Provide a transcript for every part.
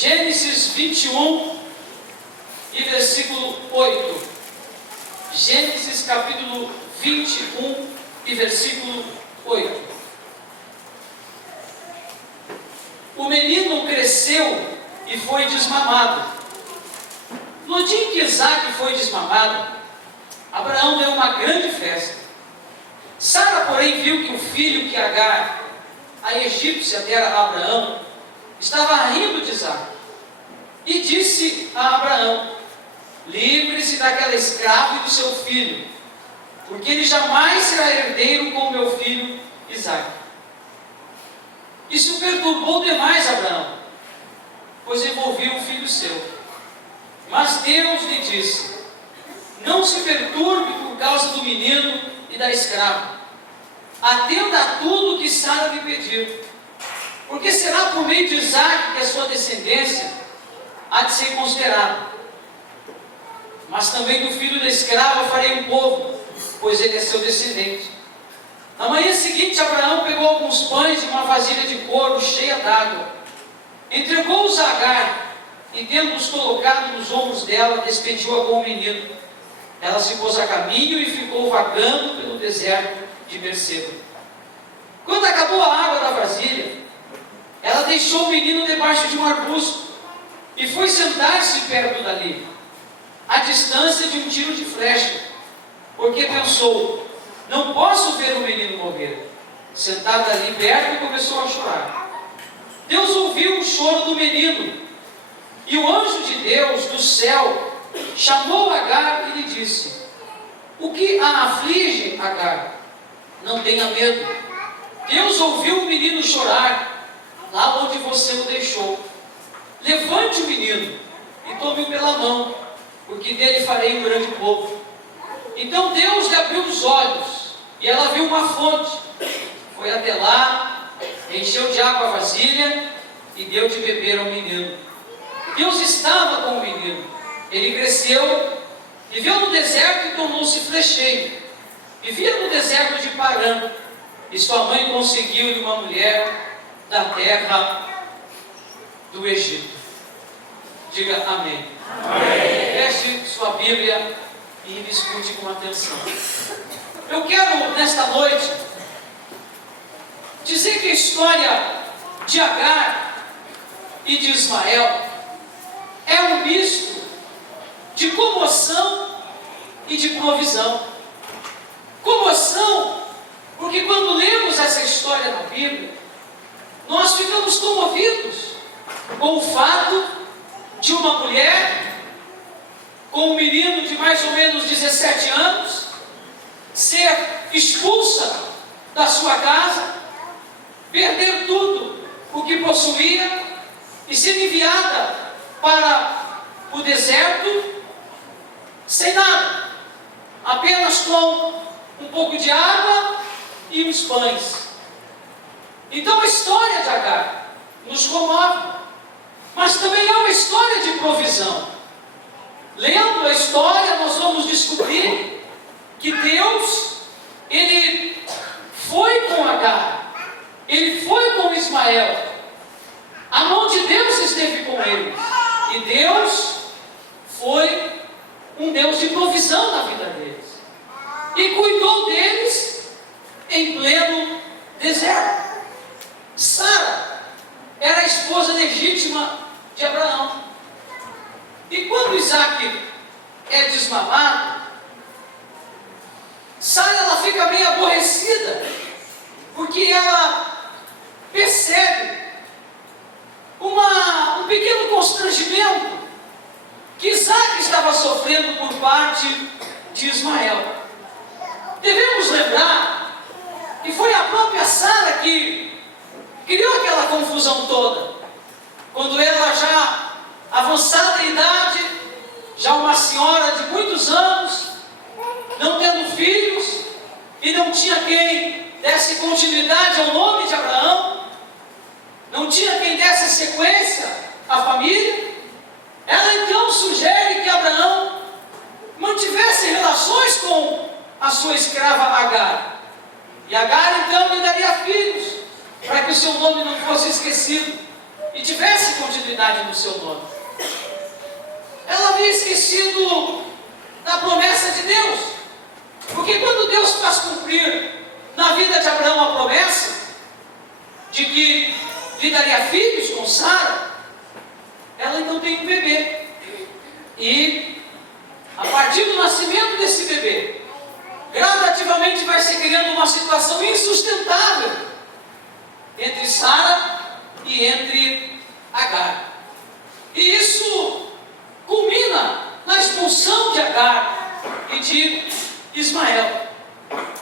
Gênesis 21 e versículo 8. Gênesis capítulo 21 e versículo 8. O menino cresceu e foi desmamado. No dia em que Isaac foi desmamado, Abraão deu uma grande festa. Sara, porém, viu que o filho que Agar, a egípcia, dera a Abraão, estava rindo de Isaac. E disse a Abraão: livre-se daquela escrava e do seu filho, porque ele jamais será herdeiro com o meu filho Isaac. Isso perturbou demais Abraão, pois envolvia um filho seu. Mas Deus lhe disse: não se perturbe por causa do menino e da escrava. Atenda a tudo que Sara lhe pedir, porque será por meio de Isaac que a sua descendência há de ser considerada. Mas também do filho da escrava farei um povo, pois ele é seu descendente. Na manhã seguinte, Abraão pegou alguns pães e uma vasilha de couro cheia d'água, entregou-os a Agar, e tendo-os colocado nos ombros dela, despediu-a com o menino. Ela se pôs a caminho e ficou vagando pelo deserto de Berseba. Quando acabou a água da vasilha, ela deixou o menino debaixo de um arbusto e foi sentar-se perto dali, à distância de um tiro de flecha, porque pensou: não posso ver o menino morrer. Sentada ali perto, começou a chorar. Deus ouviu o choro do menino, e o anjo de Deus do céu chamou Agar e lhe disse: o que a aflige, Agar? Não tenha medo. Deus ouviu o menino chorar lá onde você o deixou. Levante o menino e tome-o pela mão, porque dele farei um grande povo. Então Deus lhe abriu os olhos, e ela viu uma fonte. Foi até lá, encheu de água a vasilha e deu de beber ao menino. Deus estava com o menino. Ele cresceu, viveu no deserto e tornou-se flecheiro. Vivia no deserto de Parã, e sua mãe conseguiu-lhe uma mulher da terra do Egito. Diga amém. Amém. Feche sua Bíblia e me escute com atenção. Eu quero, nesta noite, dizer que a história de Agar e de Ismael é um misto de comoção e de provisão. Comoção, porque quando lemos essa história na Bíblia, nós ficamos comovidos com o fato de uma mulher com um menino de mais ou menos 17 anos ser expulsa da sua casa, perder tudo o que possuía e ser enviada para o deserto sem nada, apenas com um pouco de água e uns pães. Então a história de Agar nos comove, mas também é uma história de provisão. Lendo a história, nós vamos descobrir que Deus, Ele foi com Agar, Ele foi com Ismael, a mão de Deus esteve com eles, e Deus foi um Deus de provisão na vida deles, e cuidou deles em pleno deserto. Sara era a esposa legítima de Abraão. E quando Isaac é desmamado, Sara ela fica meio aborrecida, porque ela percebe um pequeno constrangimento que Isaac estava sofrendo por parte de Ismael. Devemos lembrar que foi a própria Sara que criou aquela confusão toda, quando ela, já avançada em idade, já uma senhora de muitos anos, não tendo filhos, e não tinha quem desse continuidade ao nome de Abraão, não tinha quem desse sequência à família, ela então sugere que Abraão mantivesse relações com a sua escrava Agar, e Agar então lhe daria filhos, para que o seu nome não fosse esquecido e tivesse continuidade. autoridade no seu nome. Ela havia esquecido da promessa de Deus. Porque quando Deus faz cumprir na vida de Abraão a promessa de que lhe daria filhos com Sara, ela então tem um bebê. E a partir do nascimento desse bebê, gradativamente vai se criando uma situação insustentável entre Sara e entre Agar. E isso culmina na expulsão de Agar e de Ismael.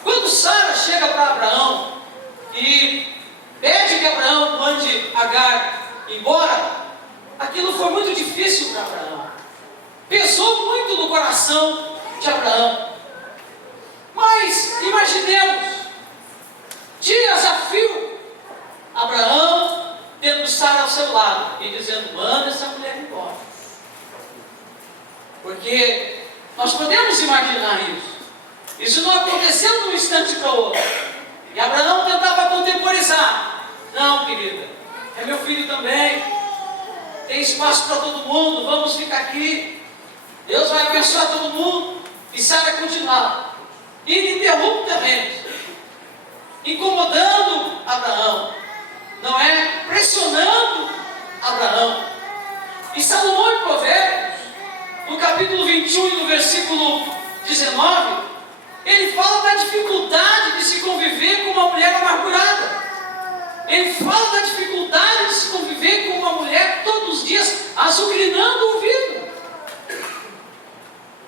Quando Sara chega para Abraão e pede que Abraão mande Agar embora, aquilo foi muito difícil para Abraão. Pesou muito no coração de Abraão. Mas imaginemos, dias a fio, Abraão tendo Sara ao seu lado e dizendo: manda essa mulher embora. Porque nós podemos imaginar isso. Isso não aconteceu de um instante para o outro. E Abraão tentava contemporizar. Não, querida, é meu filho também. Tem espaço para todo mundo, vamos ficar aqui. Deus vai abençoar todo mundo. E Sara continuava ininterruptamente incomodando Abraão, não é? Pressionando Abraão. E Salomão em Provérbios, no capítulo 21 e no versículo 19, ele fala da dificuldade de se conviver com uma mulher amargurada. Ele fala da dificuldade de se conviver com uma mulher todos os dias azucrinando o ouvido.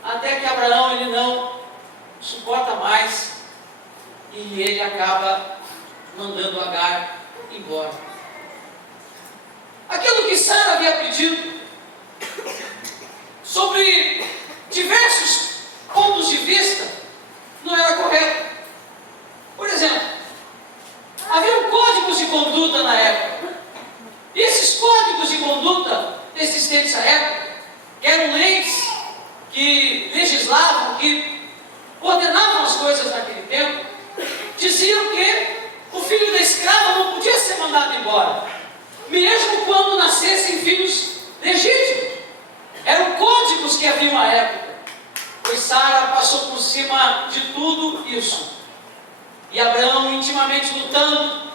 Até que Abraão ele não suporta mais e ele acaba mandando Agar embora. Aquilo que Sara havia pedido sobre diversos pontos de vista não era correto. Por exemplo, havia códigos de conduta na época. E esses códigos de conduta existentes na época, que eram leis que legislavam, que ordenavam as coisas naquele tempo, diziam que o filho da escrava não podia ser mandado embora, mesmo quando nascessem filhos legítimos. Eram códigos que haviam à época. Pois Sara passou por cima de tudo isso. E Abraão intimamente lutando.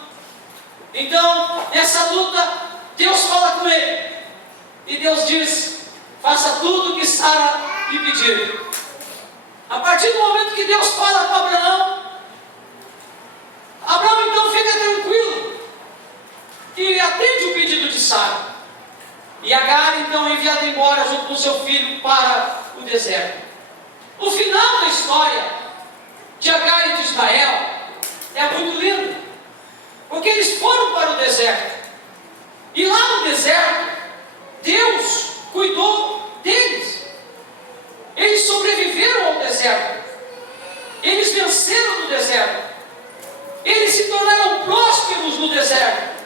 Então, nessa luta, Deus fala com ele. E Deus diz: faça tudo o que Sara lhe pedir. A partir do momento que Deus fala com Abraão, Abraão então fica tranquilo e atende o pedido de Sara. E Agar então é enviada embora junto com seu filho para o deserto. O final da história de Agar e de Ismael é muito lindo, porque eles foram para o deserto. E lá no deserto, Deus cuidou deles. Eles sobreviveram ao deserto. Eles venceram no deserto. Eles se tornaram prósperos no deserto.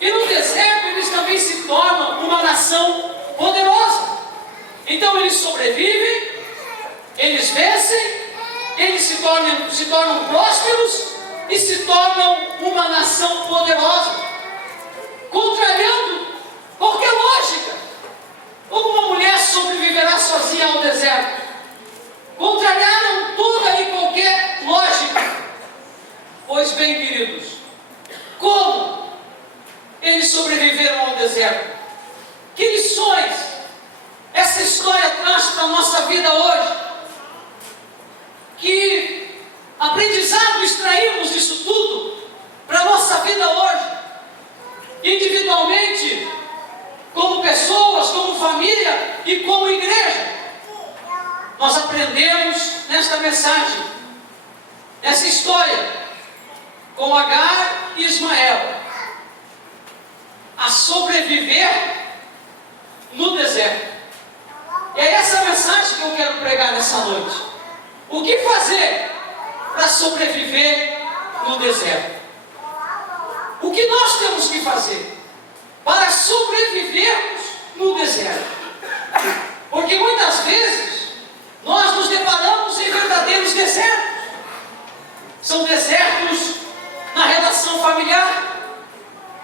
E no deserto eles também se tornam uma nação poderosa. Então eles sobrevivem, eles vencem, eles se tornam prósperos e se tornam uma nação poderosa, contrariando qualquer lógica. Como uma mulher sobreviverá sozinha ao deserto? Contrariaram toda e qualquer lógica. Pois bem, queridos, como eles sobreviveram ao deserto? Que lições essa história traz para a nossa vida hoje? Que aprendizado extraímos disso tudo para a nossa vida hoje? Individualmente, como pessoas, como família e como igreja. Nós aprendemos nesta mensagem, nessa história, com Agar e Ismael, a sobreviver no deserto. E é essa mensagem que eu quero pregar nessa noite. O que fazer para sobreviver no deserto? O que nós temos que fazer para sobrevivermos no deserto? Porque muitas vezes nós nos deparamos em verdadeiros desertos. São desertos na relação familiar,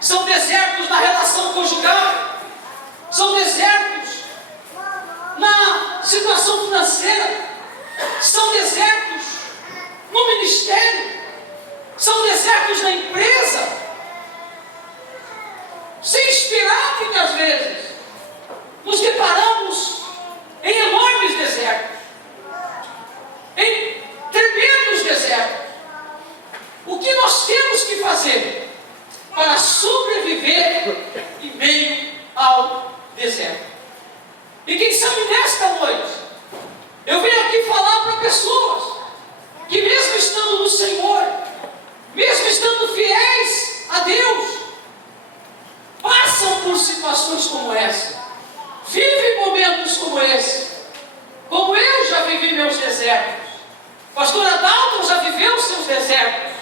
são desertos na relação conjugal, deserto. E quem sabe nesta noite, eu venho aqui falar para pessoas que mesmo estando no Senhor, mesmo estando fiéis a Deus, passam por situações como essa, vivem momentos como esse, como eu já vivi meus desertos, pastora Dalton já viveu seus desertos,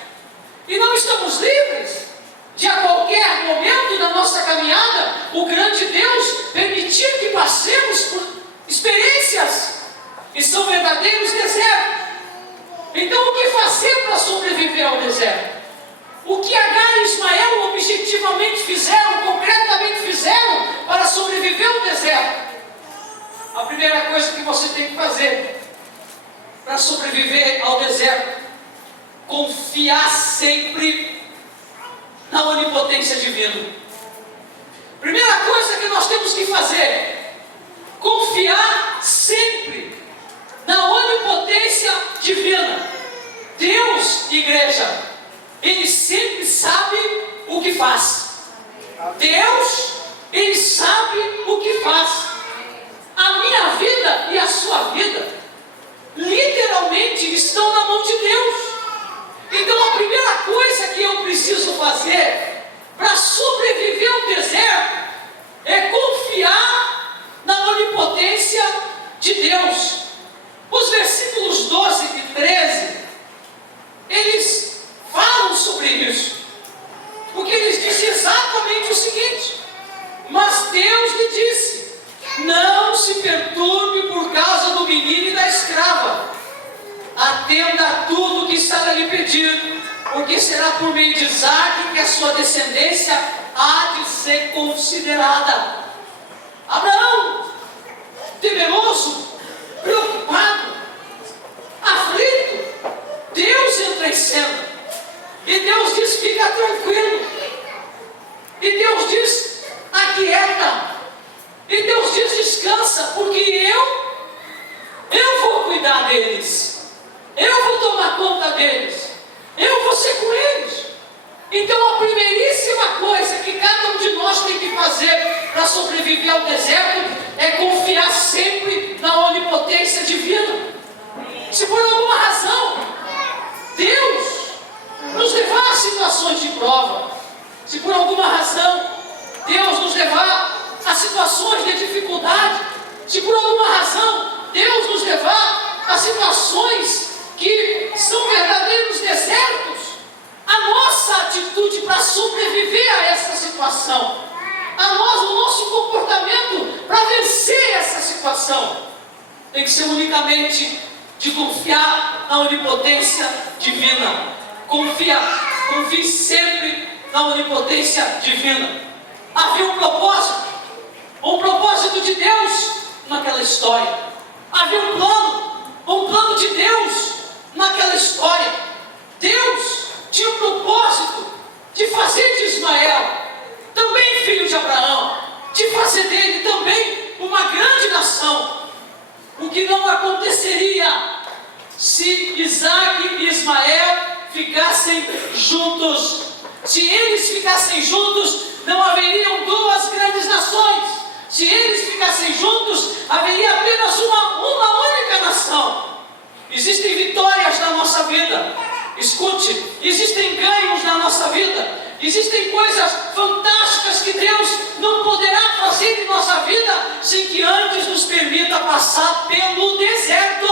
e não estamos livres de a qualquer momento da nossa caminhada, o grande Deus permitir que passemos por experiências que são verdadeiros desertos. Então o que fazer para sobreviver ao deserto? O que Agar e Ismael objetivamente fizeram, concretamente fizeram para sobreviver ao deserto? A primeira coisa que você tem que fazer para sobreviver ao deserto: confiar sempre na onipotência divina. Primeira coisa que nós temos que fazer: confiar sempre na onipotência divina. Deus, igreja, Ele sempre sabe o que faz. Deus, Ele sabe o que faz. A minha vida e a sua vida literalmente estão na mão de Deus. Então a primeira coisa que eu preciso fazer para sobreviver ao deserto é confiar na onipotência de Deus. Os versículos 12 e 13, eles falam sobre isso, porque eles dizem exatamente o seguinte: mas Deus lhe disse, não se perturbe por causa do menino e da escrava, atenda a tudo que está lhe pedido, porque será por meio de Isaque que a sua descendência há de ser considerada. Abraão, temeroso, preocupado, aflito, Deus entra em cena, e Deus diz: fica tranquilo, e Deus diz: aquieta, e Deus diz: descansa, porque eu vou cuidar deles, eu vou tomar conta deles, eu vou ser com eles. Então a primeiríssima coisa que cada um de nós tem que fazer para sobreviver ao deserto é confiar sempre na onipotência divina. Se por alguma razão Deus nos levar a situações de prova, se por alguma razão Deus nos levar a situações de dificuldade, se por alguma razão Deus nos levar a situações que são verdadeiros desertos, a nossa atitude para sobreviver a essa situação, o nosso comportamento para vencer essa situação, tem que ser unicamente de confiar na onipotência divina. Confie sempre na onipotência divina. Havia um propósito de Deus naquela história. Havia um plano de Deus naquela história. Deus tinha o propósito de fazer de Ismael, também filho de Abraão, de fazer dele também uma grande nação. O que não aconteceria se Isaque e Ismael ficassem juntos. Se eles ficassem juntos, não haveriam duas grandes nações. Se eles ficassem juntos, haveria apenas uma única nação. Existem vitórias na nossa vida. Escute, existem ganhos na nossa vida. Existem coisas fantásticas que Deus não poderá fazer em nossa vida sem que antes nos permita passar pelo deserto.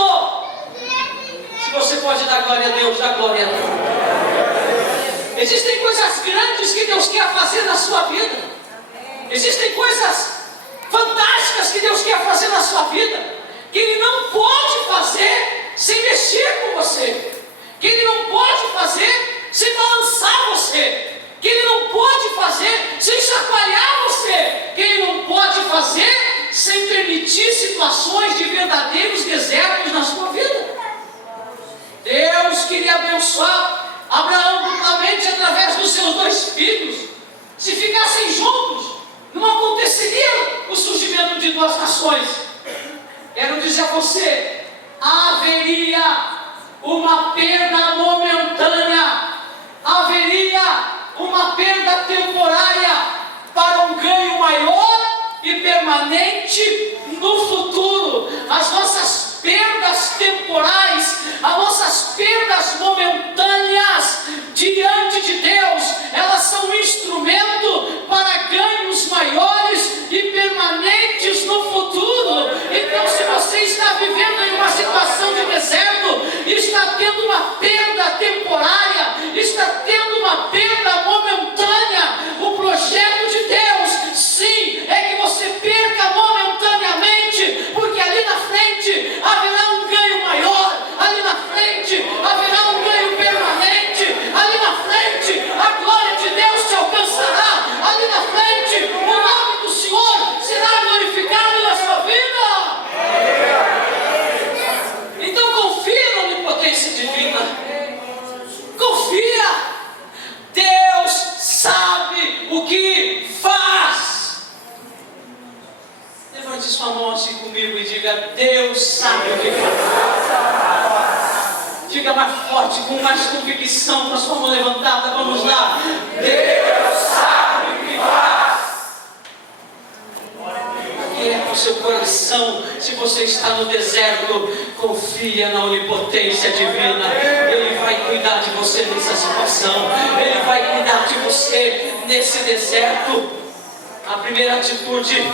Se você pode dar glória a Deus, dá glória a Deus. Existem coisas grandes que Deus quer fazer na sua vida. Existem coisas fantásticas que Deus quer fazer na sua vida, que Ele não pode fazer sem mexer com você, que Ele não pode fazer sem balançar você, que Ele não pode fazer sem chacoalhar você, que Ele não pode fazer sem permitir situações de verdadeiros desertos na sua vida. Deus queria abençoar Abraão duplamente através dos seus dois filhos. Se ficassem juntos, não aconteceria o surgimento de duas nações. Quero dizer a você, haveria uma perda momentânea, haveria uma perda temporária para um ganho maior e permanente permanente no futuro. As nossas perdas temporais, as nossas perdas momentâneas diante de Deus, elas são um instrumento para ganhos maiores e permanentes no futuro. Então, se você está vivendo em uma situação de deserto, está tendo uma perda temporária, está tendo uma perda momentânea, o projeto de Deus, sim, é que você perca momentaneamente, porque ali na frente haverá um ganho maior, ali na frente haverá um ganho permanente, ali na frente a glória de Deus te alcançará, ali na frente o nome do Senhor será glorificado na sua vida. Então confia na onipotência divina, confia. Deus sabe o que faz. Levante sua mão assim comigo e diga: Deus sabe o que faz. Diga mais forte, com mais convicção, com a sua mão levantada. Vamos lá. Deus sabe o que faz. Aquieta o seu coração. Se você está no deserto, confia na onipotência divina. Ele vai cuidar de você nessa situação. Ele vai cuidar de você nesse deserto. A primeira atitude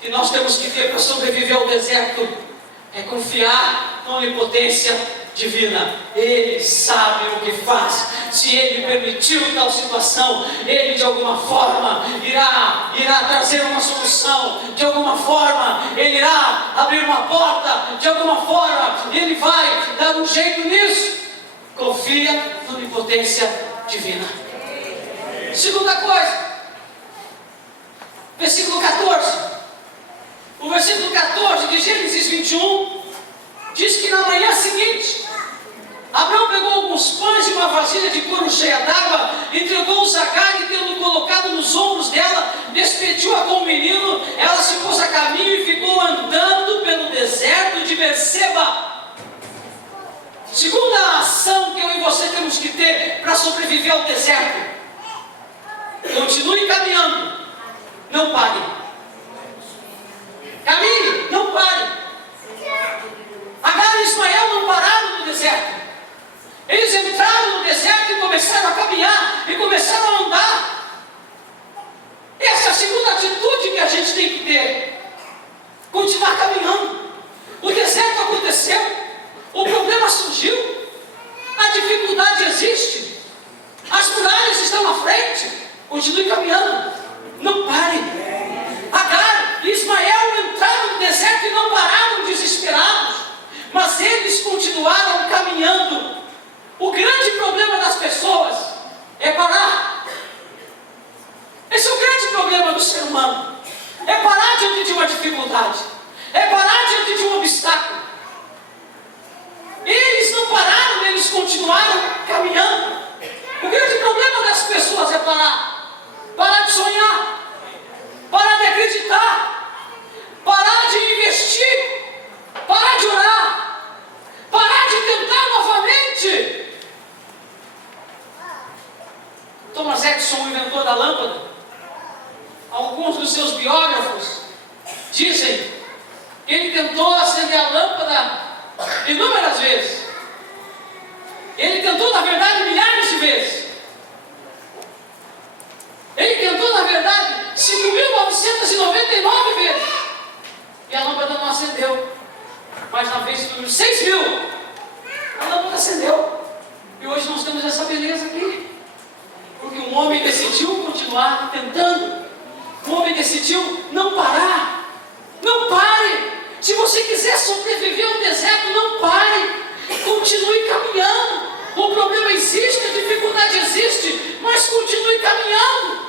que nós temos que ter para sobreviver ao deserto é confiar na onipotência divina. Ele sabe o que faz. Se Ele permitiu tal situação, Ele de alguma forma irá trazer uma solução. De alguma forma Ele irá abrir uma porta. De alguma forma Ele vai dar um jeito nisso. Confia na onipotência divina. Segunda coisa, versículo 14. O versículo 14 de Gênesis 21 diz que na manhã seguinte, Abraão pegou alguns pães e uma vasilha de couro cheia d'água, entregou-os a Agar e, tendo colocado nos ombros dela, despediu-a com o menino. Ela se pôs a caminho e ficou andando pelo deserto de Berseba. Segunda ação que eu e você temos que ter para sobreviver ao deserto: continue caminhando, não pare. Caminhe, não pare. Agar e Ismael não pararam no deserto. Eles entraram no deserto e começaram a caminhar, e começaram a andar. Essa é a segunda atitude que a gente tem que ter: continuar caminhando. O deserto aconteceu, o problema surgiu, a dificuldade existe, as muralhas estão na frente. Continue caminhando, não pare. Agar e Ismael entraram no deserto e não pararam desesperados, mas eles continuaram caminhando. O grande problema das pessoas é parar. Esse é o grande problema do ser humano. É parar diante de uma dificuldade, é parar diante de um obstáculo. Eles não pararam, eles continuaram caminhando. O grande problema das pessoas é parar de sonhar, parar de acreditar, parar de investir, parar de orar, parar de tentar novamente. Thomas Edison, o inventor da lâmpada, alguns dos seus biógrafos dizem que ele tentou acender a lâmpada inúmeras vezes. Ele tentou, na verdade, milhares de vezes. Ele tentou, na verdade, 5.999 vezes. E a lâmpada não acendeu. Mas na vez número 6.000, a lâmpada acendeu. E hoje nós temos essa beleza aqui. Porque um homem decidiu continuar tentando. Um homem decidiu não parar. Não pare. Se você quiser sobreviver ao deserto, não pare. Continue caminhando. O problema existe, a dificuldade existe, mas continue caminhando.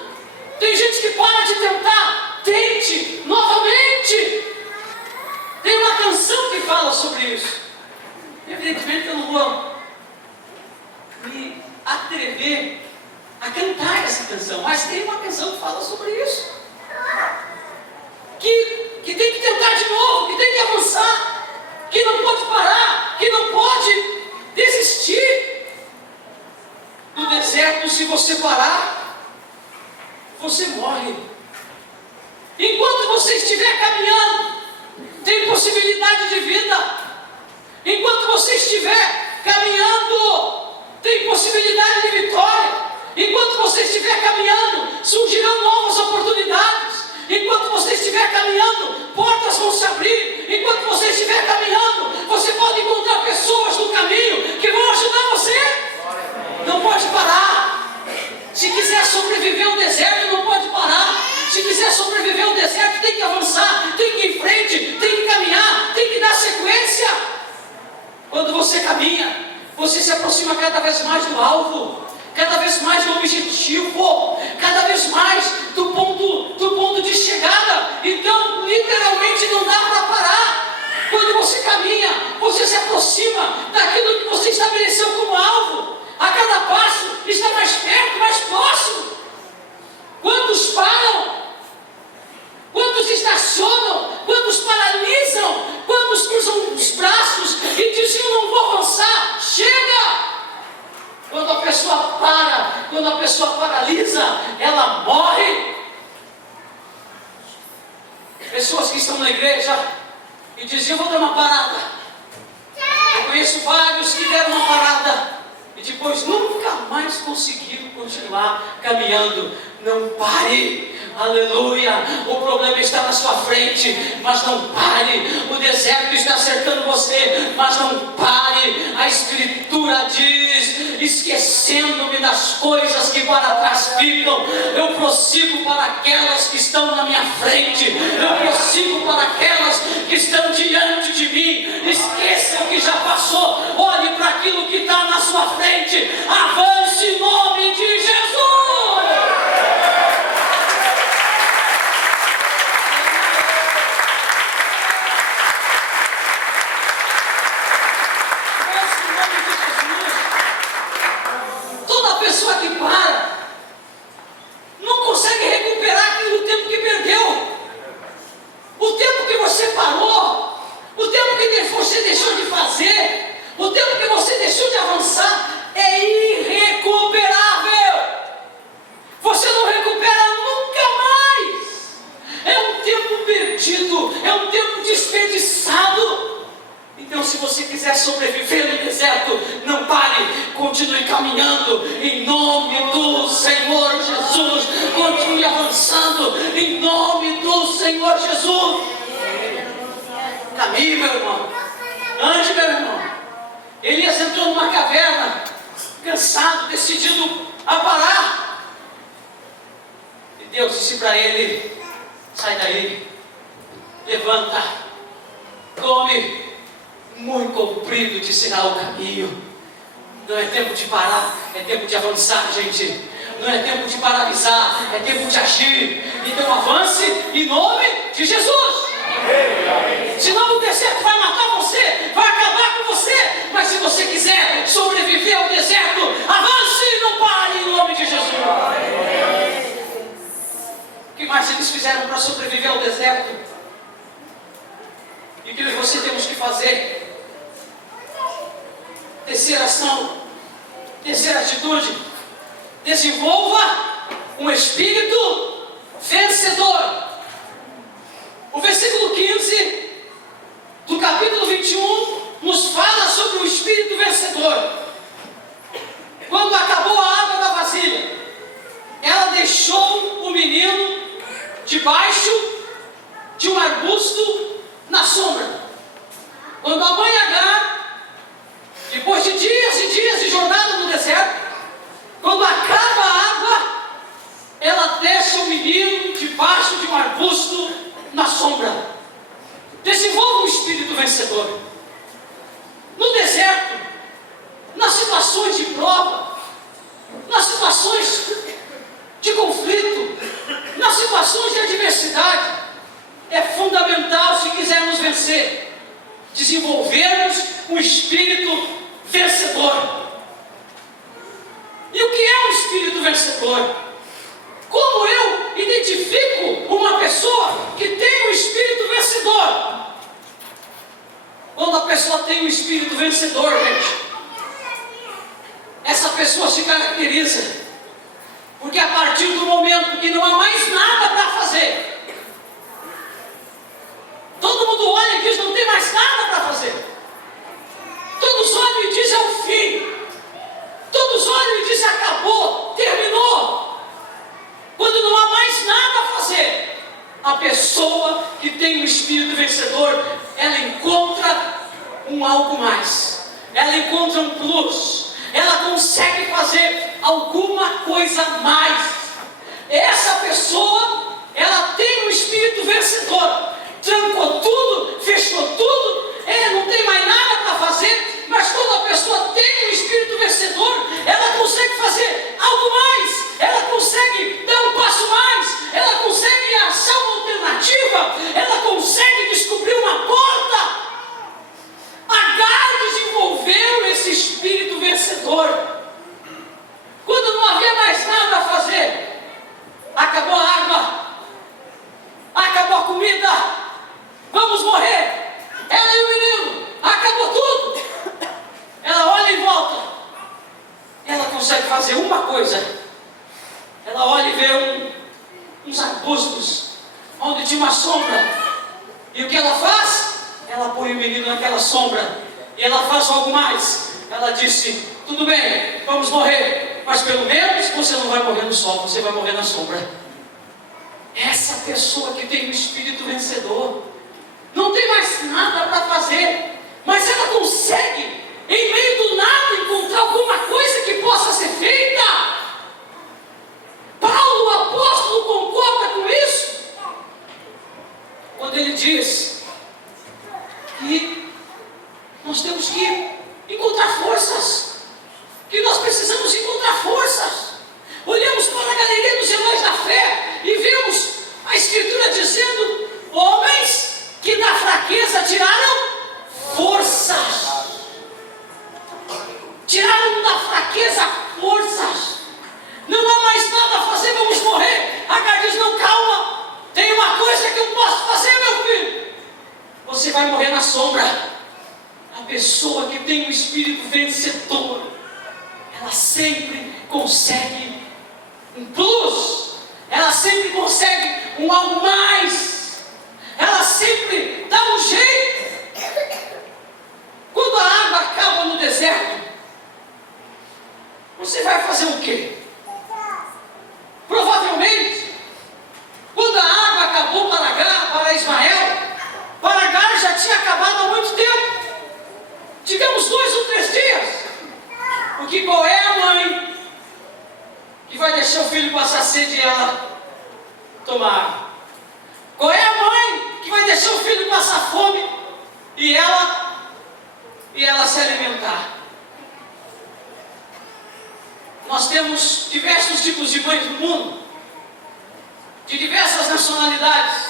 Tem gente que para de tentar. Tente novamente. Tem uma canção que fala sobre isso. Evidentemente eu não vou me atrever a cantar essa canção, mas tem uma canção que fala sobre isso. Que tem que tentar de novo, que tem que avançar, que não pode parar, que não pode desistir. No deserto, se você parar, você morre. você estiver caminhando, tem possibilidade de vida. Enquanto você estiver caminhando, tem possibilidade de vitória. Enquanto você estiver caminhando, surgirão novas oportunidades. Enquanto você estiver caminhando, portas vão se abrir. Enquanto você estiver caminhando, você pode encontrar pessoas no caminho que vão ajudar você. Não pode parar. Se quiser sobreviver ao deserto, não pode parar. Se quiser sobreviver ao deserto, tem que avançar, tem que ir em frente, tem que caminhar, tem que dar sequência. Quando você caminha, você se aproxima cada vez mais do alvo, cada vez mais do objetivo, cada vez mais do ponto de chegada. Então, literalmente, não dá para parar. Quando você caminha, você se aproxima daquilo que você estabeleceu como alvo. A cada passo está mais perto, mais próximo. Quantos param? Quantos estacionam? Quantos paralisam? Quantos cruzam os braços e dizem: eu não vou avançar? Chega! Quando a pessoa para, quando a pessoa paralisa, ela morre. Pessoas que estão na igreja e dizem: eu vou dar uma parada. Eu conheço vários que deram uma parada e depois nunca mais conseguiram continuar caminhando. Não pare, aleluia. O problema está na sua frente, mas não pare. O deserto está cercando você, mas não pare. A Escritura diz: esquecendo-me das coisas que para trás ficam, eu prossigo para aquelas que estão na minha frente, eu prossigo para aquelas que estão diante de mim. Esqueça o que já passou, olhe para aquilo que está na sua frente, avance em nome de Jesus. Pessoa que para não consegue recuperar aquele tempo que perdeu, o tempo que você parou, o tempo que você deixou de fazer, o tempo que você deixou de avançar é irrecuperável. Você não recupera nunca mais. É um tempo perdido, é um tempo desperdiçado. Então, se você quiser sobreviver no deserto, não pare, continue caminhando em nome do Senhor Jesus. Continue avançando em nome do Senhor Jesus. Caminhe, meu irmão. Ande, meu irmão. Elias entrou numa caverna, cansado, decidido a parar. E Deus disse para ele: sai daí, levanta, come. Muito comprido te será o caminho. Não é tempo de parar, é tempo de avançar, gente. Não é tempo de paralisar, é tempo de agir. Então avance em nome de Jesus. Senão o deserto vai matar você, vai acabar com você. Mas se você quiser sobreviver ao deserto, avance e não pare em nome de Jesus. O que mais eles fizeram para sobreviver ao deserto? E o que você temos que fazer? Terceira ação, terceira atitude: desenvolva um espírito vencedor. O versículo 15 do capítulo 21 nos fala sobre o espírito vencedor. Quando acabou a água da vasilha, ela deixou o menino debaixo de um arbusto na sombra. Quando a mãe Agar, depois de dias e dias de jornada no deserto, quando acaba a água, ela deixa o menino debaixo de um arbusto na sombra. Desenvolva um espírito vencedor. No deserto, nas situações de prova, nas situações de conflito, nas situações de adversidade, é fundamental, se quisermos vencer, desenvolvermos um espírito vencedor. E o que é um espírito vencedor? Como eu identifico uma pessoa que tem um espírito vencedor? Quando a pessoa tem um espírito vencedor, gente, essa pessoa se caracteriza, porque a partir do momento que não há mais nada para fazer, pessoa que tem um espírito vencedor, ela encontra um algo mais, ela encontra um plus, ela consegue fazer alguma coisa mais. Essa pessoa, ela tem um espírito vencedor, trancou tudo, fechou tudo, não tem mais nada para fazer, mas quando a pessoa tem um espírito vencedor, ela consegue fazer algo mais, ela consegue dar um passo mais, ela consegue achar uma alternativa, ela consegue descobrir uma porta. Agar desenvolveu esse espírito vencedor. Quando não havia mais nada a fazer, acabou a água, acabou a comida, vamos morrer. Ela e o menino, acabou tudo. Ela olha em volta, ela consegue fazer uma coisa. Ela olha e vê uns arbustos, onde tinha uma sombra. E o que ela faz? Ela põe o menino naquela sombra. E ela faz algo mais. Ela disse: tudo bem, vamos morrer, mas pelo menos você não vai morrer no sol, você vai morrer na sombra. Essa pessoa que tem um espírito vencedor, não tem mais nada para fazer, mas ela consegue, em meio do nada, encontrar alguma coisa que possa ser feita. Paulo, o apóstolo, concorda com isso, quando ele diz que nós temos que encontrar forças, que nós precisamos encontrar forças. Olhamos para a galeria dos heróis da fé e vemos a Escritura dizendo: homens que da fraqueza tiraram forças. Tiraram da fraqueza forças. Não há mais nada a fazer, vamos morrer. Agar diz: não, calma, tem uma coisa que eu posso fazer, meu filho. Você vai morrer na sombra. A pessoa que tem um espírito vencedor, ela sempre consegue um plus, ela sempre consegue um algo mais, ela sempre dá um jeito. Quando a água acaba no deserto, você vai fazer o quê? Provavelmente, quando a água acabou para Ismael, para Agar já tinha acabado há muito tempo. Digamos 2 ou 3 dias. Porque qual é a mãe que vai deixar o filho passar sede e ela tomar água? Qual é a mãe que vai deixar o filho passar fome e ela se alimentar? Nós temos diversos tipos de mães no mundo, de diversas nacionalidades,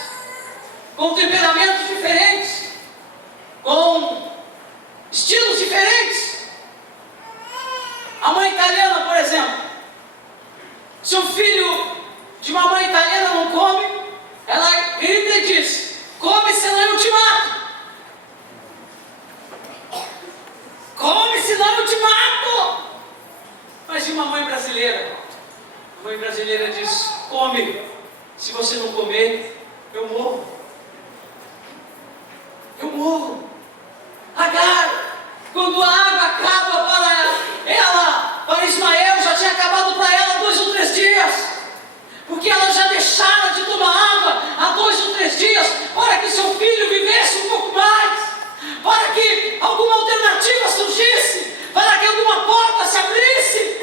com temperamentos diferentes, com estilos diferentes. A mãe italiana, por exemplo, se um filho de uma mãe italiana não come, ela grita e diz: come, senão eu te mato. Come, senão eu te mato. Mas de uma mãe brasileira, a mãe brasileira diz: come, se você não comer, eu morro. Eu morro. Agar, quando a água acaba para Ismael, já tinha acabado para ela 2 ou 3 dias, porque ela já deixara de tomar água há 2 ou 3 dias, para que seu filho vivesse um pouco mais, para que alguma alternativa surgisse, para que alguma porta se abrisse.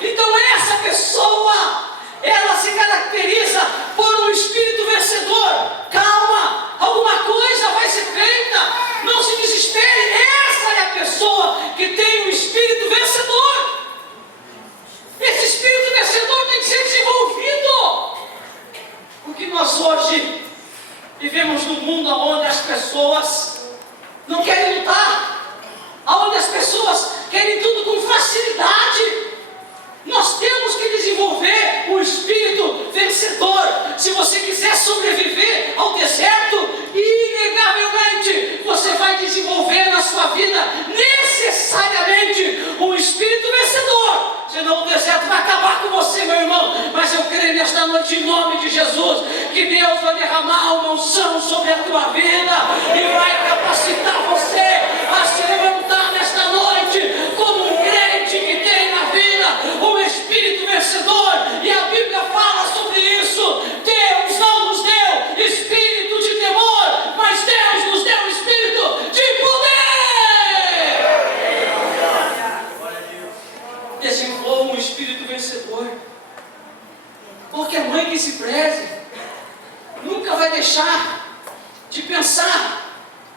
Então essa pessoa, ela se caracteriza por um espírito vencedor. Calma, alguma coisa vai ser feita. Não se desespere. Essa é a pessoa que tem um espírito vencedor. Esse espírito vencedor tem que ser desenvolvido. Porque nós hoje vivemos num mundo onde as pessoas não querem lutar, onde as pessoas querem tudo com facilidade. Nós temos que desenvolver o espírito vencedor. Se você quiser sobreviver ao deserto, inegavelmente você vai desenvolver na sua vida necessariamente um espírito vencedor. Senão o deserto vai acabar com você, meu irmão. Mas eu creio nesta noite, em nome de Jesus, que Deus vai derramar uma unção sobre a tua vida e vai capacitar você a se levantar nesta noite como um crente que tem na vida um espírito vencedor. E a Bíblia fala sobre isso. Deus não nos deu deixar de pensar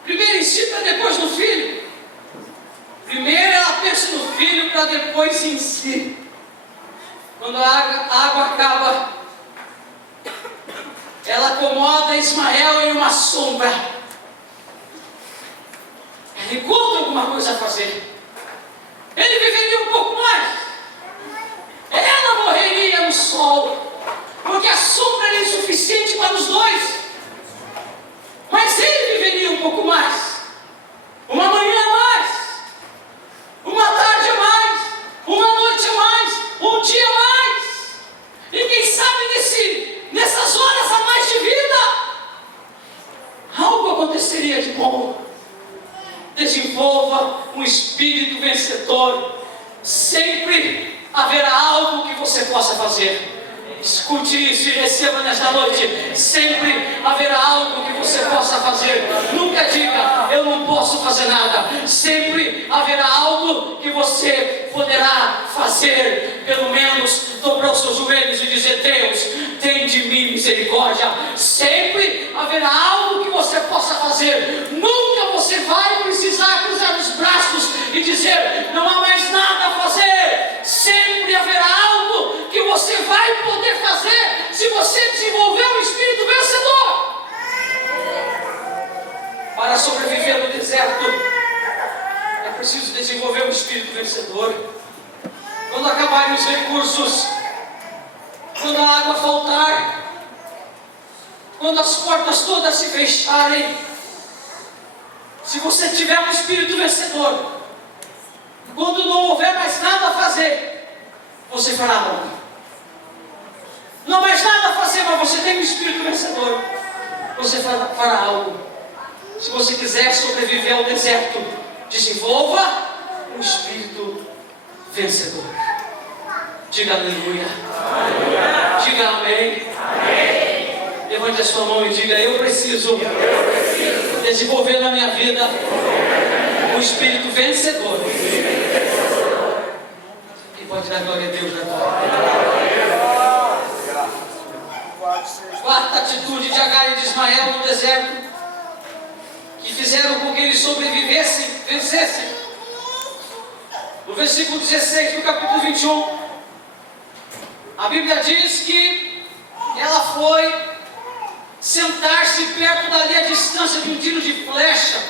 primeiro em si para depois no filho. Primeiro ela pensa no filho para depois em si. Quando a água acaba, ela acomoda Ismael em uma sombra. Ela encontra alguma coisa a fazer. Ele viveria um pouco mais. Ela morreria no sol, porque a sombra era insuficiente para os dois. Mas ele viveria um pouco mais. Uma manhã a mais, uma tarde a mais, uma noite a mais, um dia a mais. E quem sabe nessas horas a mais de vida, algo aconteceria de bom. Desenvolva um espírito vencedor. Sempre haverá algo que você possa fazer. Escute isso e receba nesta noite. Sempre haverá algo que você possa fazer. Nunca diga, eu não posso fazer nada. Sempre haverá algo que você poderá fazer. Pelo menos dobrar os seus joelhos e dizer: Deus, tem de mim misericórdia. Sempre haverá algo que você possa fazer. Nunca você vai precisar cruzar os braços e dizer: não há mais nada a fazer. Sempre haverá algo que você vai poder fazer se você desenvolver um espírito vencedor. Para sobreviver no deserto é preciso desenvolver um espírito vencedor. Quando acabarem os recursos, quando a água faltar, quando as portas todas se fecharem, se você tiver um espírito vencedor, quando não houver mais nada a fazer, você fará algo. Não há mais nada a fazer, mas você tem um espírito vencedor, você fará algo. Se você quiser sobreviver ao deserto, desenvolva um espírito vencedor. Diga aleluia. Diga amém. Levante a sua mão e diga: eu preciso desenvolver na minha vida um espírito vencedor. Quem pode dar glória a Deus na glória? Quarta atitude de Agar e de Ismael no deserto, que fizeram com que eles sobrevivessem, vencessem. No versículo 16 do capítulo 21, a Bíblia diz que ela foi sentar-se perto dali a distância de um tiro de flecha,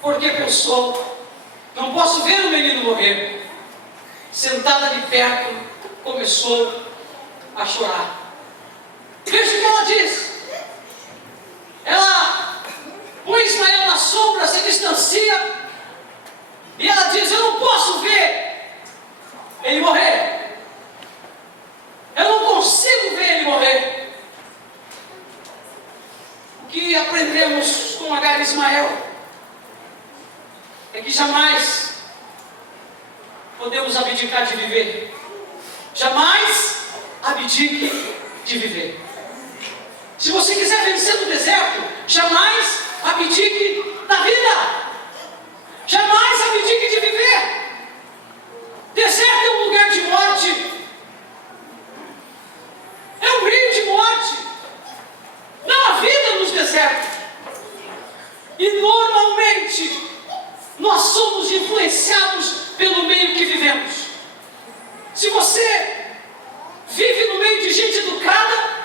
porque pensou: não posso ver o menino morrer. Sentada ali perto, começou a chorar. Veja o que ela diz. Ela põe Ismael na sombra, se distancia, e ela diz: eu não posso ver ele morrer. Eu não consigo ver ele morrer. O que aprendemos com Agar e Ismael é que jamais podemos abdicar de viver. Jamais abdique de viver. Se você quiser vencer no deserto, jamais abdique da vida. Jamais abdique de viver. Deserto é um lugar de morte. É um rio de morte. Não há vida nos desertos. E normalmente nós somos influenciados pelo meio que vivemos. Se você vive no meio de gente educada,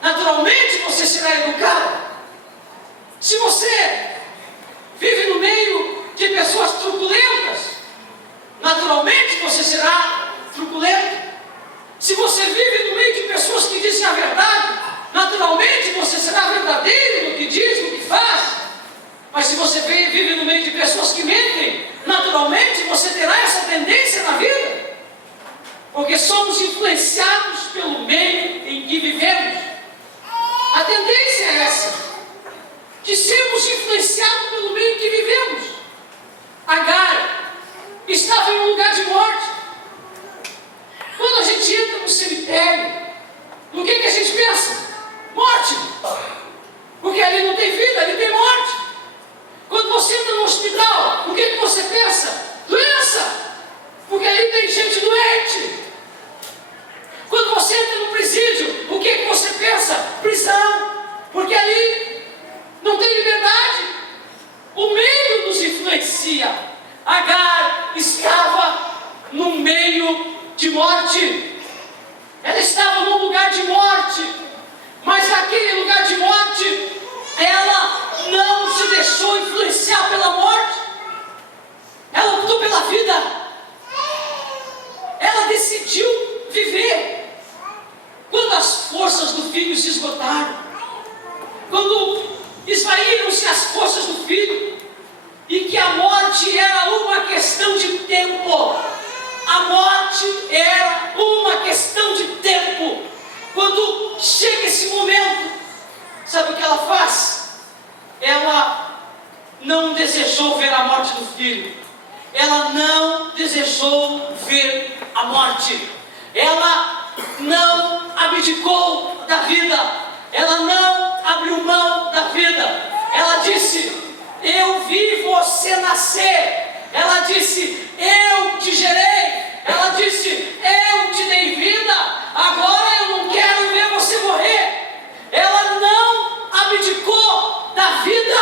naturalmente você será educado. Se você vive no meio de pessoas truculentas, naturalmente você será truculento. Se você vive no meio de pessoas que dizem a verdade, naturalmente você será verdadeiro no que diz, no que faz. Mas se você vive no meio de pessoas que mentem, naturalmente você terá essa tendência na vida. Porque somos influenciados pelo meio em que vivemos. A tendência é essa, de sermos influenciados pelo meio em que vivemos. Agar estava em um lugar de morte. Quando a gente entra no cemitério, no que a gente pensa? Morte. Porque ali não tem vida, ali tem morte. Quando você entra no hospital, o que você pensa? Doença. Porque ali tem gente doente. Quando você entra no presídio, o que você pensa? Prisão. unisse às forças do Filho, e que a morte era uma questão de tempo. A morte era uma questão de tempo. Quando chega esse momento, sabe o que ela faz? Ela não desejou ver a morte do Filho. Ela não desejou ver a morte. Ela não abdicou da vida. Ela não abriu mão da vida. Ela disse: eu vi você nascer. Ela disse: eu te gerei. Ela disse: eu te dei vida. Agora eu não quero ver você morrer. Ela não abdicou da vida.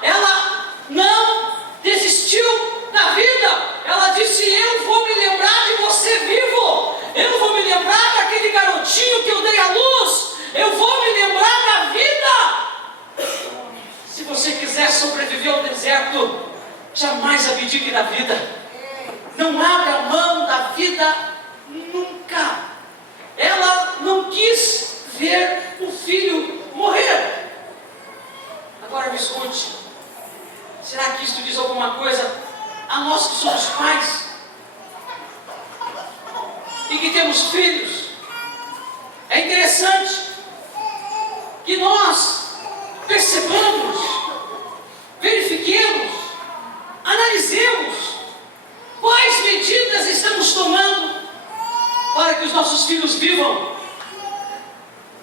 Ela não desistiu da vida. Ela disse: eu vou me lembrar de você vivo. Eu vou me lembrar daquele garotinho que eu dei à luz. Eu vou me lembrar da vida. Se você quiser sobreviver ao deserto, jamais abdique da vida. Não abra mão da vida nunca. Ela não quis ver o filho morrer. Agora me escute. Será que isto diz alguma coisa a nós que somos pais e que temos filhos? É interessante que nós percebamos, verifiquemos, analisemos quais medidas estamos tomando para que os nossos filhos vivam.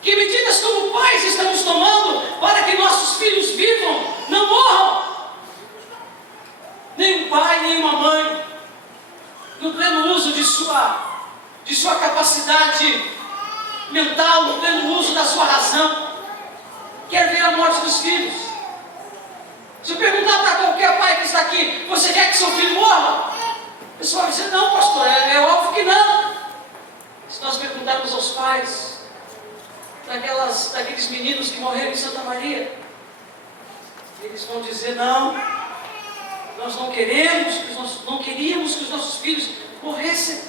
Que medidas como pais estamos tomando para que nossos filhos vivam, não morram. Nem um pai, nem uma mãe, no pleno uso de sua capacidade mental, no pleno uso da sua razão, quer ver a morte dos filhos. Se eu perguntar para qualquer pai que está aqui: você quer que seu filho morra? A pessoa vai dizer: não, pastor, é óbvio que não. Se nós perguntarmos aos pais daqueles meninos que morreram em Santa Maria, eles vão dizer: não, nós não queríamos que os nossos filhos morressem.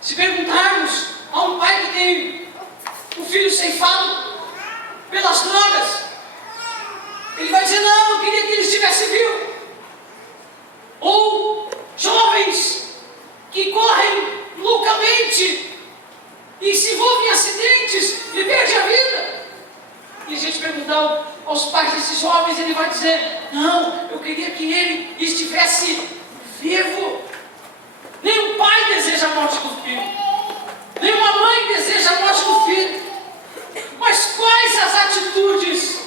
Se perguntarmos a um pai que tem um filho ceifado pelas drogas, ele vai dizer: não, eu queria que ele estivesse vivo. Ou jovens que correm loucamente e se envolvem em acidentes e perdem a vida. E a gente perguntar aos pais desses jovens, ele vai dizer: não, eu queria que ele estivesse vivo. Nenhum pai deseja a morte do filho. Nenhuma mãe deseja a morte do filho. Mas quais as atitudes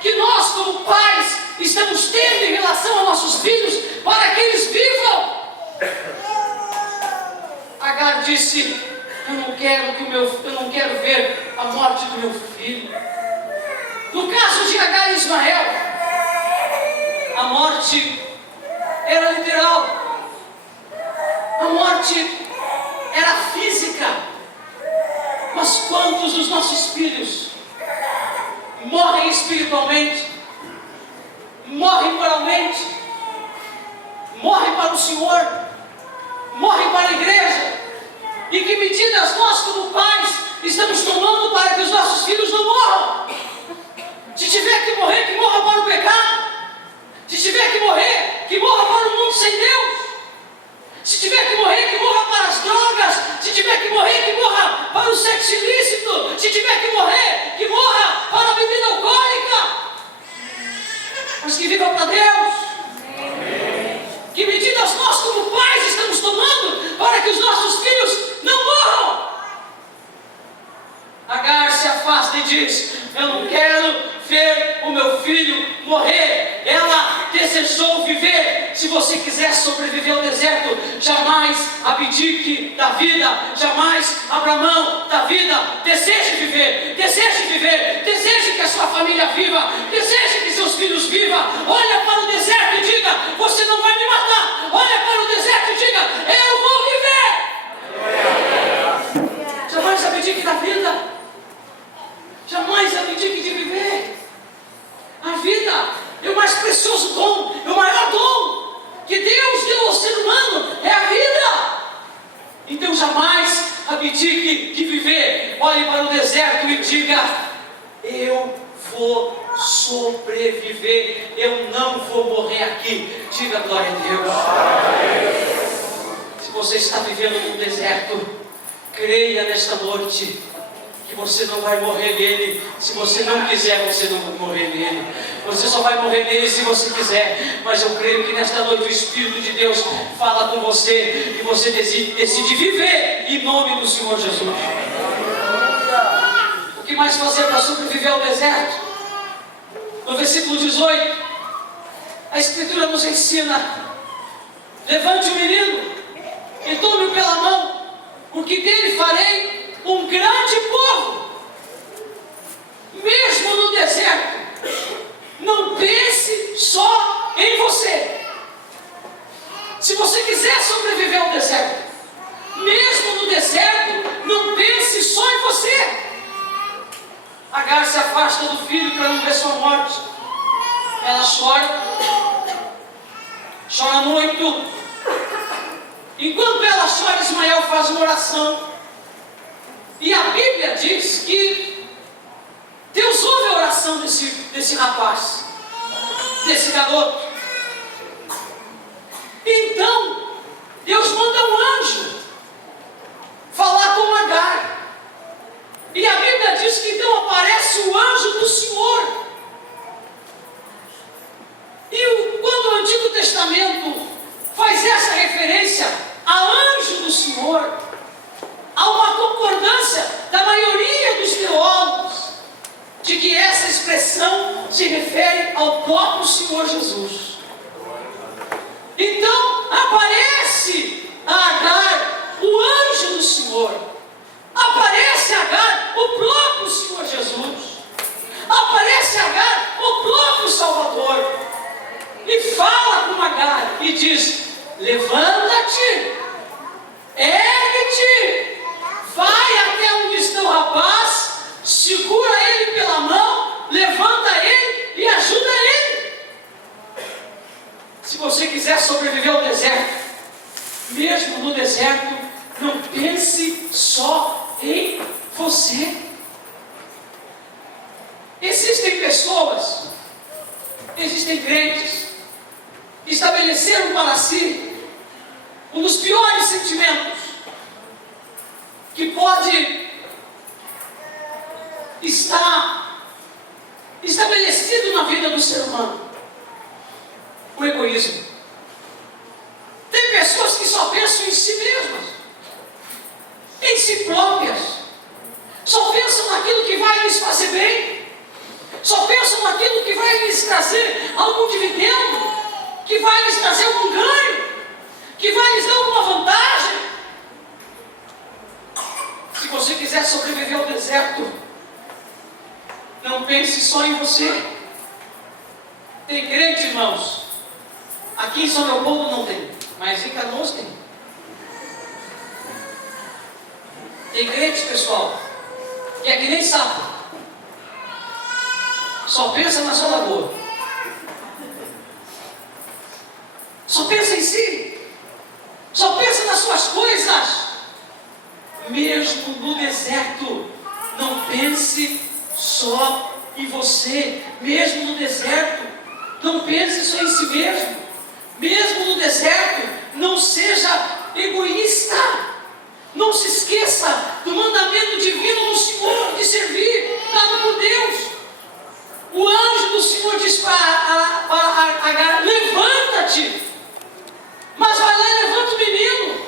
que nós, como pais, estamos tendo em relação aos nossos filhos para que eles vivam? Agar disse: eu não quero ver a morte do meu filho. No caso de Agar e Ismael, a morte era literal. A morte era física. Mas quantos dos nossos filhos morrem espiritualmente, morrem moralmente, morrem para o Senhor, morrem para a igreja? E que medidas nós, como pais, estamos tomando para que os nossos filhos não morram? Se tiver que morrer, que morra para o pecado. Se tiver que morrer, que morra para o mundo sem Deus. Se tiver que morrer, que morra para as drogas. Se tiver que morrer, que morra para o sexo ilícito. Se tiver que morrer, que morra para a bebida alcoólica. Mas que viva para Deus. Que medidas nós, como pais, estamos tomando para que os nossos filhos não morram? Agar se afasta e diz: eu não quero ver o meu filho morrer. Ela desejou viver. Se você quiser sobreviver ao deserto, jamais abdique da vida, jamais abra mão da vida. Deseje viver, deseje viver, deseje que a sua família viva, deseje que seus filhos vivam. Olha para o deserto e diga: você não vai me matar. Olha para o deserto e diga: eu vou viver. Jamais abdique da vida. Jamais abdique de viver. A vida é o mais precioso dom, é o maior dom que Deus deu ao ser humano, é a vida. Então jamais abdique de viver. Olhe para o deserto e diga: eu vou sobreviver. Eu não vou morrer aqui. Diga glória a Deus. Se você está vivendo num deserto, creia nesta noite que você não vai morrer nele. Se você não quiser, você não vai morrer nele. Você só vai morrer nele se você quiser. Mas eu creio que nesta noite o Espírito de Deus fala com você e você decide viver em nome do Senhor Jesus. O que mais fazer para sobreviver ao deserto? No versículo 18, a Escritura nos ensina: levante o menino e tome-o pela mão, porque dele farei um grande povo. Mesmo no deserto, não pense só em você. Se você quiser sobreviver ao deserto, mesmo no deserto, não pense só em você. Agar se afasta do filho para não ver sua morte. Ela chora muito. Enquanto ela chora, Ismael faz uma oração. E a Bíblia diz que Deus ouve a oração desse rapaz, desse garoto. Então, Deus manda um anjo falar com Agar. E a Bíblia diz que então aparece o anjo do Senhor. E quando o Antigo Testamento faz essa referência a anjo do Senhor, há uma concordância da maioria dos teólogos de que essa expressão se refere ao próprio Senhor Jesus. Então aparece a Agar o anjo do Senhor. Aparece a Agar o próprio Senhor Jesus. Aparece a Agar o próprio Salvador. E fala com Agar e diz: levanta-te, ergue-te, vai até onde está o rapaz, segura ele pela mão, levanta ele e ajuda ele. Se você quiser sobreviver ao deserto, mesmo no deserto, não pense só em você. Existem pessoas, existem crentes, que estabeleceram para si um dos piores sentimentos que pode estar estabelecido na vida do ser humano: o egoísmo. Tem pessoas que só pensam em si mesmas, em si próprias, só pensam naquilo que vai lhes fazer bem, só pensam naquilo que vai lhes trazer algum dividendo, que vai lhes trazer algum ganho, que vai lhes dar alguma vantagem. Se você quiser sobreviver ao deserto, não pense só em você. Tem crente, irmãos, aqui em São Leopoldo não tem, mas em Canoas tem. Tem crente, pessoal, que é que nem sapo, só pensa na sua lagoa, só pensa em si, só pensa nas suas coisas. Mesmo no deserto, não pense só em você. Mesmo no deserto, não pense só em si mesmo. Mesmo no deserto, não seja egoísta. Não se esqueça do mandamento divino do Senhor de servir, dado por Deus. O anjo do Senhor diz para Agar: levanta-te. Mas vai lá e levanta o menino,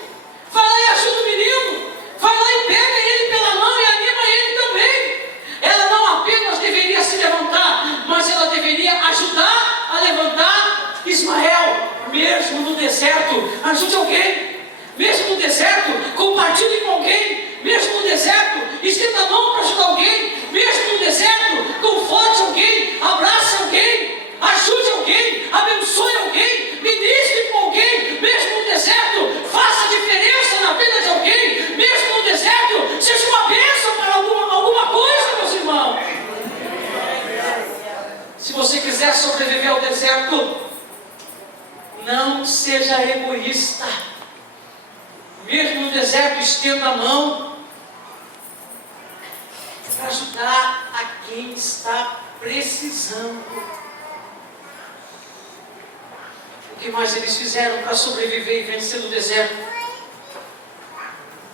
vai lá e ajuda o menino, vai lá e pega ele pela mão e anima ele também. Ela não apenas deveria se levantar, mas ela deveria ajudar a levantar Ismael. Mesmo no deserto, ajude alguém. Mesmo no deserto, compartilhe com alguém. Mesmo no deserto, estenda a mão para ajudar alguém. Mesmo no deserto, conforte alguém, abrace alguém, ajude alguém, abençoe alguém, ministre com alguém. Mesmo no deserto, faça diferença na vida de alguém. Mesmo no deserto, seja uma bênção para alguma coisa, meus irmãos. Se você quiser sobreviver ao deserto, não seja egoísta. Mesmo no deserto, estenda a mão para ajudar a quem está precisando. O que mais eles fizeram para sobreviver e vencer no deserto?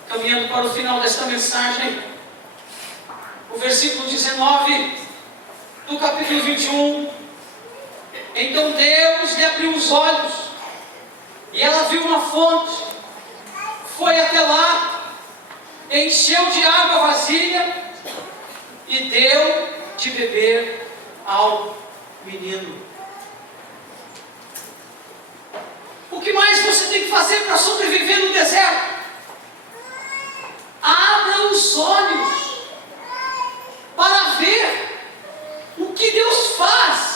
Caminhando para o final desta mensagem, o versículo 19 do capítulo 21. Então Deus lhe abriu os olhos, e ela viu uma fonte, foi até lá, encheu de água a vasilha, e deu de beber ao menino. O que mais você tem que fazer para sobreviver no deserto? Abra os olhos para ver o que Deus faz.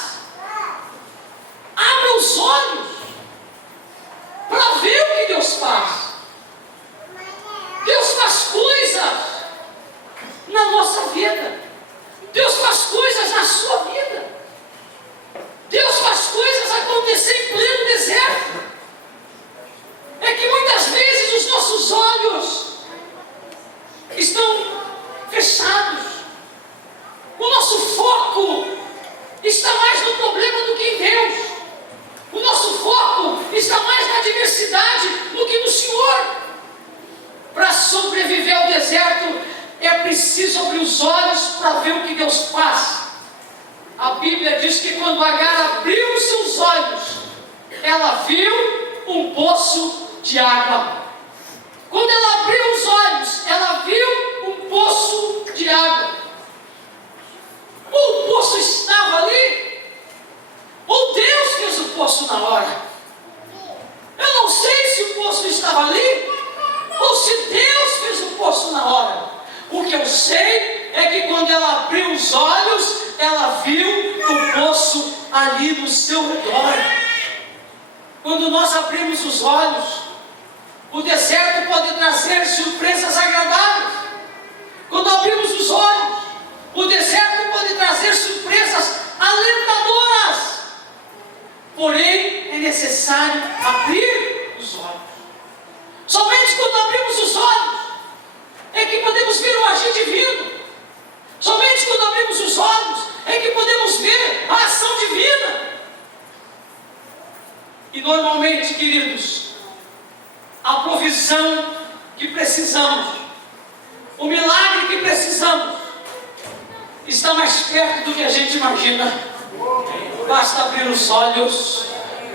Abra os olhos para ver o que Deus faz. Deus faz coisas na nossa vida. Deus faz coisas na sua vida. Deus faz coisas acontecer em pleno deserto. É que muitas vezes os nossos olhos estão fechados. O nosso foco está mais no problema do que em Deus. O nosso foco está mais na adversidade do que no Senhor. Para sobreviver ao deserto, é preciso abrir os olhos para ver o que Deus faz. A Bíblia diz que quando Agar abriu os seus olhos, ela viu um poço de água. Quando ela abriu os olhos, ela viu um poço de água. Ou o poço estava ali, ou Deus fez o poço na hora. Eu não sei se o poço estava ali, ou se Deus fez o poço na hora. O que eu sei é que quando ela abriu os olhos, ela viu o poço ali no seu redor. Quando nós abrimos os olhos, o deserto pode trazer surpresas agradáveis. Quando abrimos os olhos, o deserto pode trazer surpresas alentadoras. Porém, é necessário abrir os olhos. Somente quando abrimos os olhos é que podemos ver o agir divino. Somente quando abrimos os olhos é que podemos ver a ação divina. E normalmente, queridos, a provisão que precisamos, o milagre que precisamos, está mais perto do que a gente imagina. Basta abrir os olhos,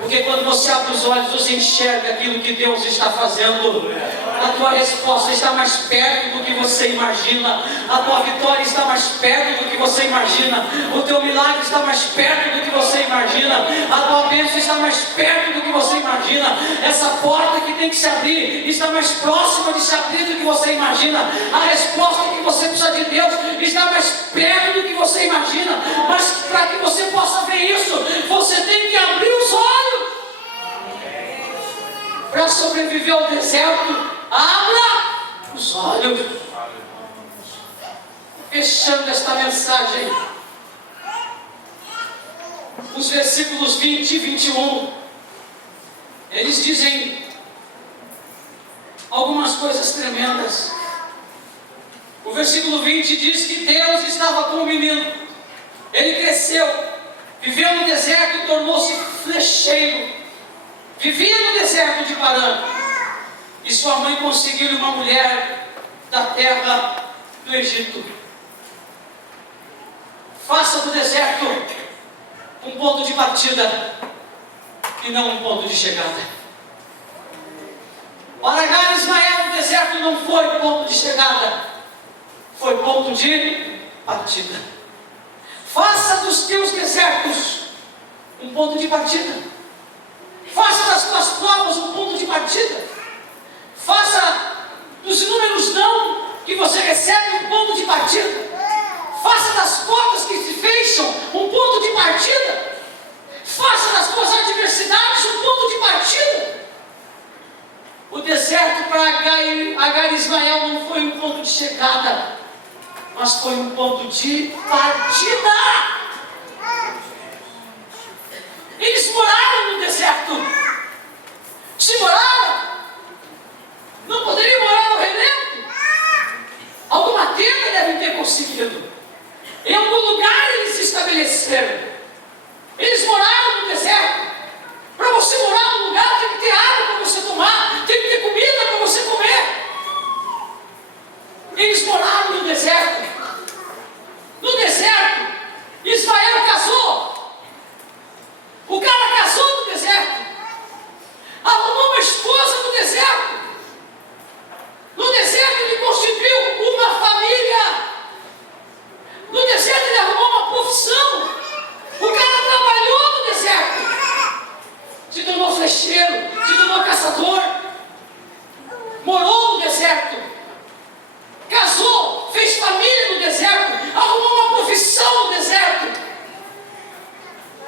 porque quando você abre os olhos, você enxerga aquilo que Deus está fazendo. A tua resposta está mais perto do que você imagina. A tua vitória está mais perto do que você imagina. O teu milagre está mais perto do que você imagina. A tua bênção está mais perto do que você imagina. Essa porta que tem que se abrir está mais próxima de se abrir do que você imagina. A resposta que você precisa de Deus está mais perto do que você imagina. Mas para que você possa ver isso, você tem que abrir os olhos. Para sobreviver ao deserto, abra os olhos. Fechando esta mensagem, os versículos 20 e 21, eles dizem algumas coisas tremendas. O versículo 20 diz que Deus estava com o menino. Ele cresceu, viveu no deserto e tornou-se flecheiro. Vivia no deserto de Parã, e sua mãe conseguiu uma mulher da terra do Egito. Faça do deserto um ponto de partida e não um ponto de chegada. Para Agar e Ismael, o deserto não foi ponto de chegada, foi ponto de partida. Faça dos teus desertos um ponto de partida. Faça das tuas provas um ponto de partida. Faça dos inúmeros não que você recebe um ponto de partida. Faça das portas que se fecham um ponto de partida. Faça das tuas adversidades um ponto de partida. O deserto para Agar e Ismael não foi um ponto de chegada, mas foi um ponto de partida. Eles moraram no deserto. Se moraram, não poderiam morar no relento. Alguma tenda devem ter conseguido. Em algum lugar eles estabeleceram. Eles moraram no deserto. Para você morar num lugar, tem que ter água para você tomar, tem que ter comida para você comer. Eles moraram no deserto. No deserto, Ismael casou. O cara casou no deserto. Arrumou uma esposa no deserto. No deserto ele constituiu uma família. No deserto ele arrumou uma profissão. O cara trabalhou no deserto. Se tornou flecheiro, se tornou caçador. Morou no deserto. Casou, fez família no deserto. Arrumou uma profissão no deserto.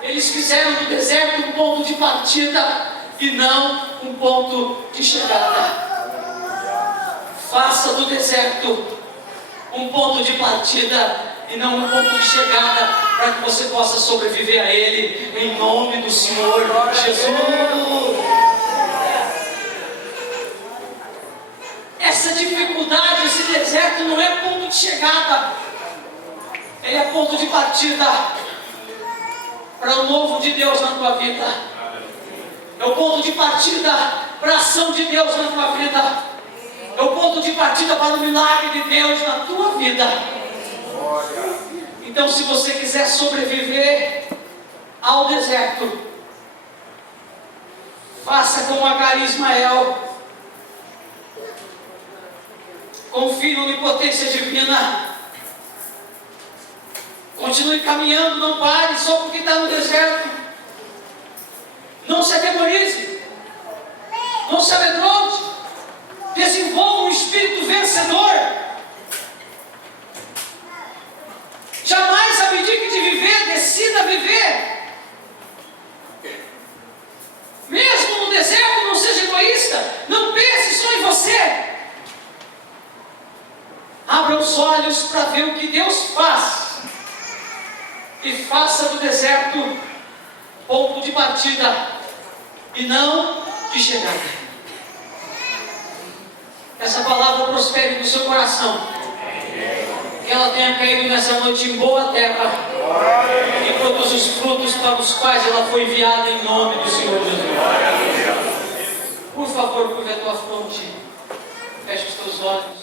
Eles fizeram do deserto um ponto de partida e não um ponto de chegada. Faça do deserto um ponto de partida e não um ponto de chegada, para que você possa sobreviver a Ele, em nome do Senhor Jesus. Essa dificuldade, esse deserto não é ponto de chegada, ele é ponto de partida para o novo de Deus na tua vida. É o ponto de partida para a ação de Deus na tua vida. É o ponto de partida para o milagre de Deus na tua vida. Então, se você quiser sobreviver ao deserto, faça como Agar e Ismael. Confie na onipotência divina. Continue caminhando, não pare só porque está no deserto. Não se atemorize. Não se amedronte. Desenvolva um espírito vencedor. Jamais abdique de viver, decida viver. Mesmo no deserto, não seja egoísta. Não pense só em você. Abra os olhos para ver o que Deus faz. E faça do deserto ponto de partida e não de chegada. Essa palavra prospere no seu coração. Que ela tenha caído nessa noite em boa terra e produza os frutos para os quais ela foi enviada, em nome do Senhor Jesus. Por favor, curva a tua fronte. Feche os teus olhos.